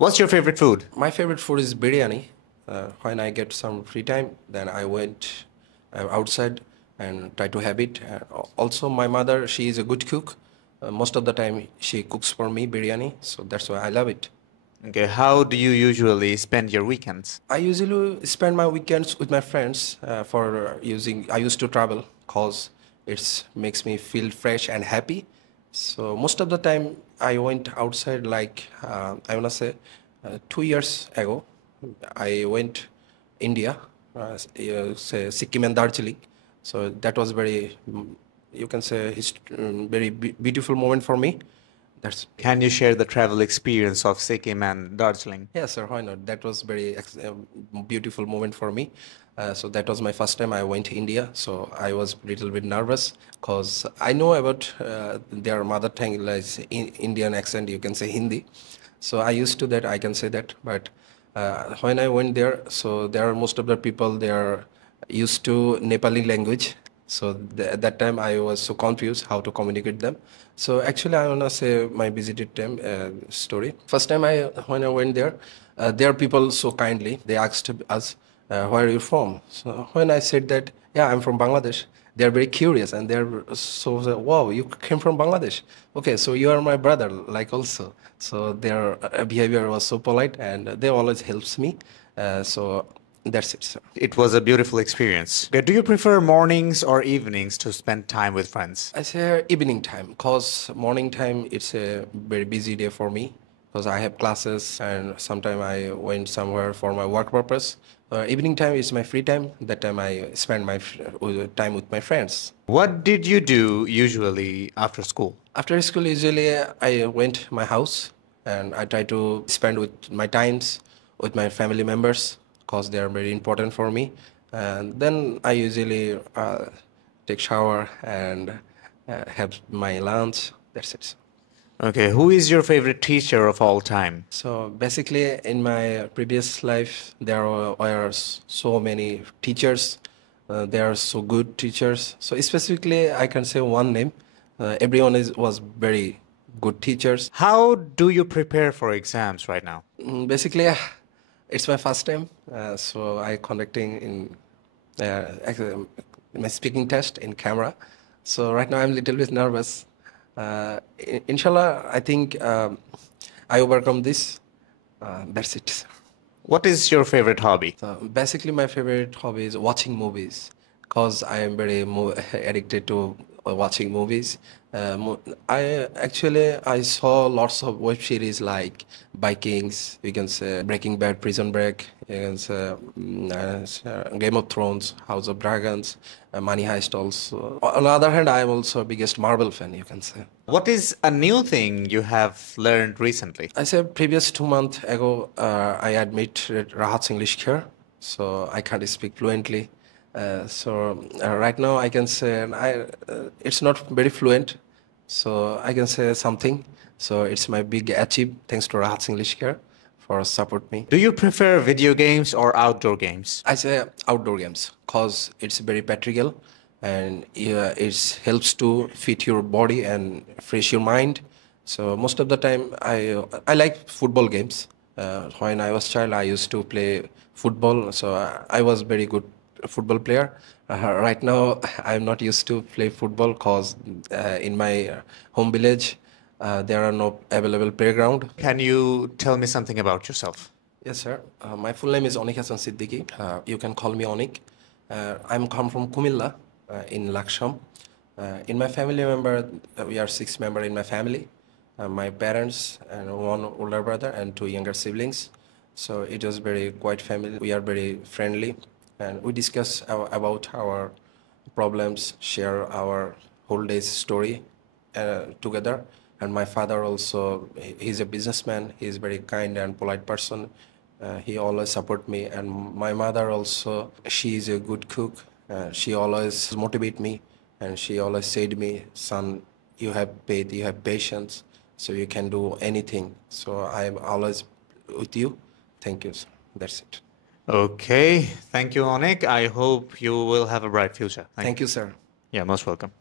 What's your favorite food? My favorite food is biryani. When I get some free time, then I went outside and try to have it. Also, my mother, she is a good cook. Most of the time, she cooks for me biryani, so that's why I love it. Okay, how do you usually spend your weekends? I usually spend my weekends with my friends for using. I used to travel cause it makes me feel fresh and happy. So most of the time I went outside. Like I wanna say, 2 years ago, I went India, say Sikkim and Darjeeling. So that was very, you can say, very beautiful moment for me. That's Can you share the travel experience of Sikkim and Darjeeling? Yes, sir. Why not? That was very beautiful moment for me. So that was my first time I went to India. So I was a little bit nervous because I know about their mother tongue, like Indian accent. You can say Hindi. So I used to that. I can say that. But when I went there, so there are most of the people they are used to Nepali language. So at that time I was so confused how to communicate them. So actually I wanna say my visited time story. First time when I went there, there are people so kindly. They asked us, "Where are you from?" So when I said that, "Yeah, I'm from Bangladesh," they are very curious and they're so wow, you came from Bangladesh. Okay, so you are my brother, like also. So their behavior was so polite and they always helps me. So that's it, sir. It was a beautiful experience. Okay, do you prefer mornings or evenings to spend time with friends? I say evening time, cause morning time it's a very busy day for me, cause I have classes and sometime I went somewhere for my work purpose. Evening time is my free time. That time I spend my time with my friends. What did you do usually after school? After school, usually I went my house and I try to spend with my times with my family members because they are very important for me. And then I usually take shower and have my lunch. That's it. Okay, who is your favorite teacher of all time? So basically, in my previous life, there were so many teachers. They are so good teachers. So specifically, I can say one name. Everyone was very good teachers. How do you prepare for exams right now? Basically, it's my first time. So I conducting in my speaking test in camera. So right now I'm a little bit nervous. Inshallah, I think I overcome this. That's it. What is your favorite hobby? So basically, my favorite hobby is watching movies because I am very addicted to watching movies. I saw lots of web series like Vikings, you can say Breaking Bad, Prison Break, you can say Game of Thrones, House of Dragons, Money Heist also. On the other hand, I am also biggest Marvel fan, you can say. What is a new thing you have learned recently? I said previous 2 months ago, I admitted Rahat's English here, so I can't speak fluently. Right now I can say it's not very fluent, so I can say something. So it's my big achieve thanks to Rahat's English here for support me. Do you prefer video games or outdoor games? I say outdoor games cause it's very practical and yeah, it helps to fit your body and fresh your mind. So most of the time I like football games. When I was child, I used to play football, so I was very good football player. Right now, I'm not used to play football cause in my home village there are no available playground. Can you tell me something about yourself? Yes, sir. My full name is Onik Hassan Siddiqui. You can call me Onik. I'm come from Kumilla in Laksham. In my family member, we are 6 members in my family. My parents and one older brother and 2 younger siblings. So it was very quiet family. We are very friendly and we discuss about our problems, share our whole day's story together. And my father also, he's a businessman. He's very kind and polite person. He always support me. And my mother also, she is a good cook. She always motivate me. And she always said to me, son, you have faith, you have patience, so you can do anything. So I'm always with you. Thank you, sir. That's it. Okay, thank you, Onik. I hope you will have a bright future. Thank you, sir. Yeah, most welcome.